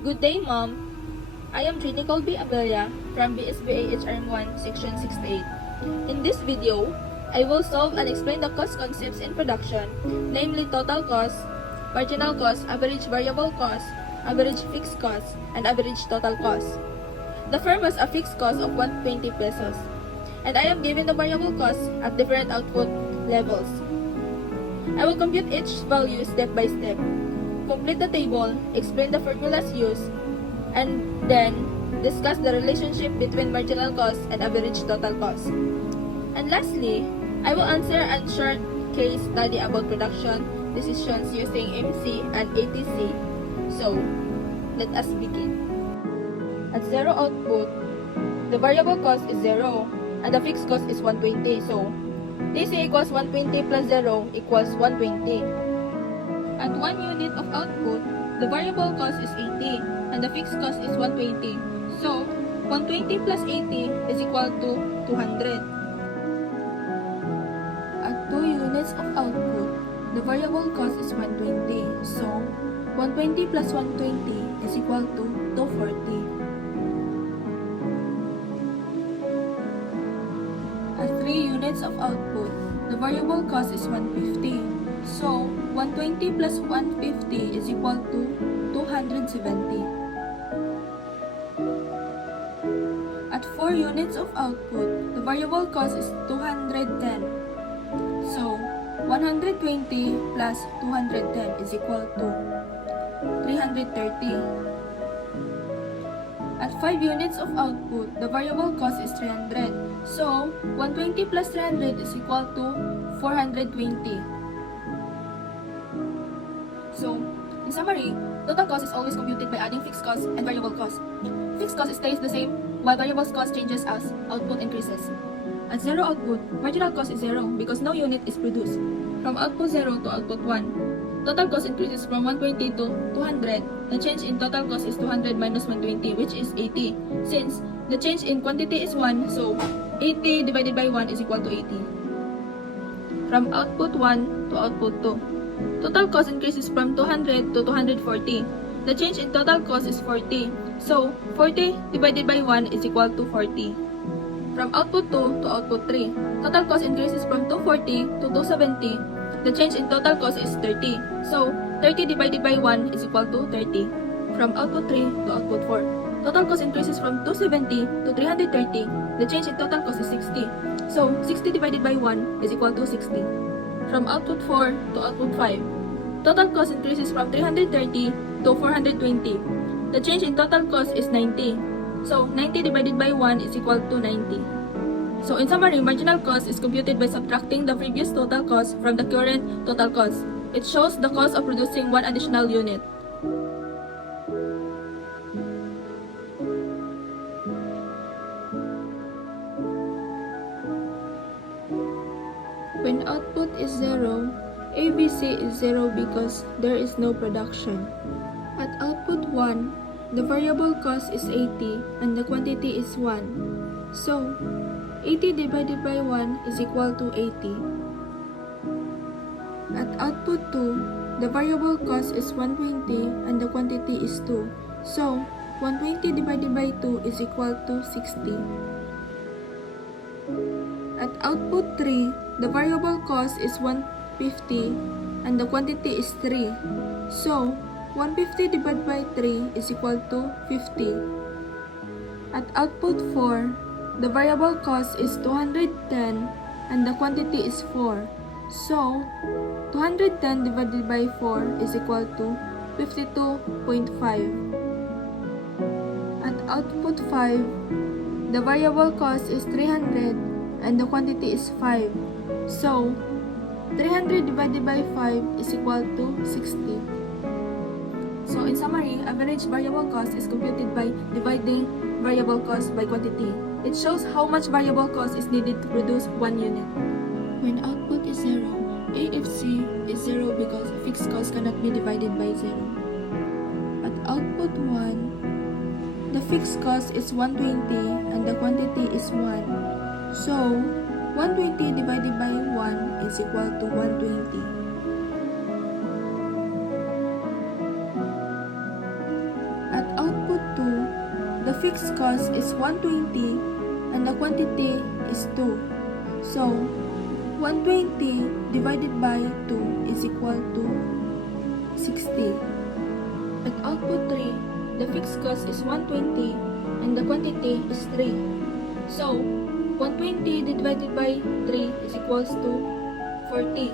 Good day, Mom. I am Trini Colby Abelia from BSBA HRM1 Section 68. In this video, I will solve and explain the cost concepts in production, namely total cost, marginal cost, average variable cost, average fixed cost, and average total cost. The firm has a fixed cost of 120 pesos, and I am given the variable cost at different output levels. I will compute each value step by step, complete the table, explain the formulas used, and then discuss the relationship between marginal cost and average total cost. And lastly, I will answer a short case study about production decisions using AVC and ATC. So, let us begin. At zero output, the variable cost is 0 and the fixed cost is 120. So, DC equals 120 plus 0 equals 120. At 1 unit of output, the variable cost is 80 and the fixed cost is 120. So, 120 plus 80 is equal to 200. At 2 units of output, the variable cost is 120. So, 120 plus 120 is equal to 240. At 3 units of output, the variable cost is 150. So, 120 plus 150 is equal to 270. At 4 units of output, the variable cost is 210. So, 120 plus 210 is equal to 330. At 5 units of output, the variable cost is 300. So, 120 plus 300 is equal to 420. So, in summary, total cost is always computed by adding fixed cost and variable cost. Fixed cost stays the same, while variable cost changes as output increases. At zero output, marginal cost is 0 because no unit is produced. From output 0 to output 1, total cost increases from 120 to 200. The change in total cost is 200 minus 120, which is 80. Since the change in quantity is 1, so 80 divided by 1 is equal to 80. From output 1 to output 2, total cost increases from 200 to 240. The change in total cost is 40. So, 40 divided by 1 is equal to 40. From output 2 to output 3, total cost increases from 240 to 270. The change in total cost is 30. So, 30 divided by 1 is equal to 30. From output 3 to output 4, total cost increases from 270 to 330. The change in total cost is 60. So, 60 divided by 1 is equal to 60. From output 4 to output 5, total cost increases from 330 to 420. The change in total cost is 90. So, 90 divided by 1 is equal to 90. So, in summary, marginal cost is computed by subtracting the previous total cost from the current total cost. It shows the cost of producing one additional unit. When output is 0, AVC is 0 because there is no production. At output 1, the variable cost is 80 and the quantity is 1. So, 80 divided by 1 is equal to 80. At output 2, the variable cost is 120 and the quantity is 2. So, 120 divided by 2 is equal to 60. At output 3, the variable cost is 150 and the quantity is 3. So, 150 divided by 3 is equal to 50. At output 4, the variable cost is 210 and the quantity is 4. So, 210 divided by 4 is equal to 52.5. At output 5, the variable cost is 300 and the quantity is 5. So, 300 divided by 5 is equal to 60. So, in summary, average variable cost is computed by dividing variable cost by quantity. It shows how much variable cost is needed to produce one unit. When output is 0, AFC is 0 because fixed cost cannot be divided by 0. At output 1, the fixed cost is 120 and the quantity is 1. So, 120 divided by 1 is equal to 120. At fixed cost is 120 and the quantity is 2. So, 120 divided by 2 is equal to 60. At output 3, the fixed cost is 120 and the quantity is 3. So, 120 divided by 3 is equals to 40.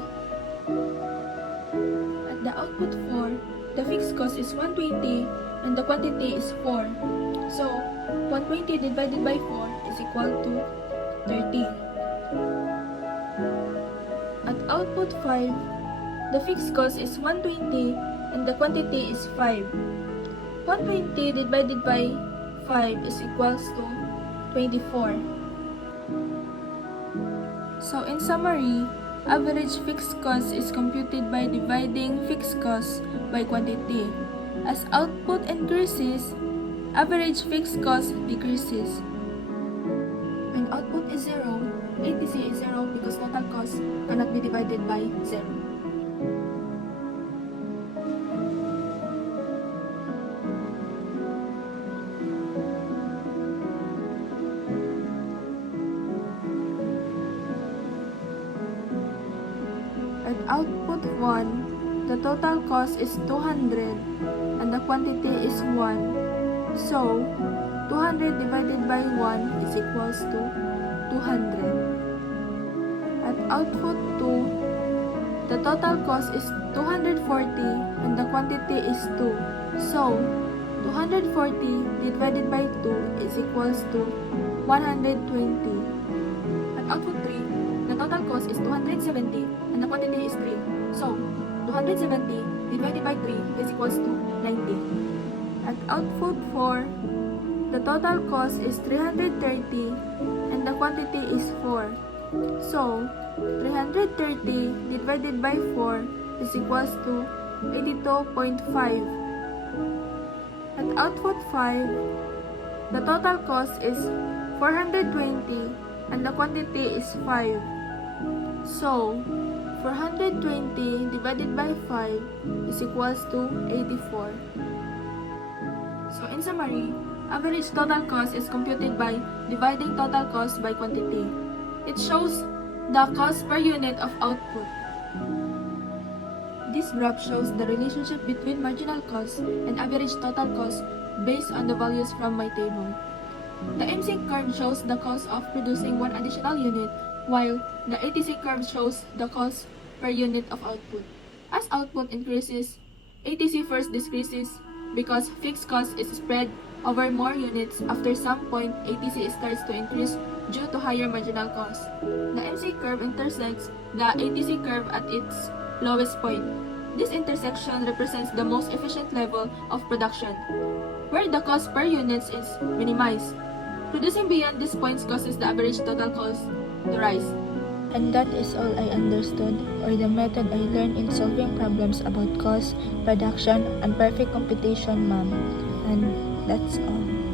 At the output 4, the fixed cost is 120 and the quantity is 4. So, 120 divided by 4 is equal to 30. At output 5, the fixed cost is 120 and the quantity is 5. 120 divided by 5 is equals to 24. So in summary, average fixed cost is computed by dividing fixed cost by quantity. As output increases, average fixed cost decreases. When output is 0, ATC is 0 because total cost cannot be divided by 0. At output 1, the total cost is 200 and the quantity is 1. So, 200 divided by 1 is equals to 200. At output 2, the total cost is 240 and the quantity is 2. So, 240 divided by 2 is equals to 120. At output 3, the total cost is 270 and the quantity is 3. So, 270 divided by 3 is equals to 90. At output 4, the total cost is 330 and the quantity is 4. So, 330 divided by 4 is equals to 82.5. At output 5, the total cost is 420 and the quantity is 5. So, 420 divided by 5 is equals to 84. So, in summary, average total cost is computed by dividing total cost by quantity. It shows the cost per unit of output. This graph shows the relationship between marginal cost and average total cost based on the values from my table. The MC curve shows the cost of producing one additional unit, while the ATC curve shows the cost per unit of output. As output increases, ATC first decreases because fixed cost is spread over more units. After some point, ATC starts to increase due to higher marginal cost. The MC curve intersects the ATC curve at its lowest point. This intersection represents the most efficient level of production, where the cost per units is minimized. Producing beyond these points causes the average total cost to rise. And that is all I understood, or the method I learned in solving problems about cost, production, and perfect computation, ma'am. And that's all.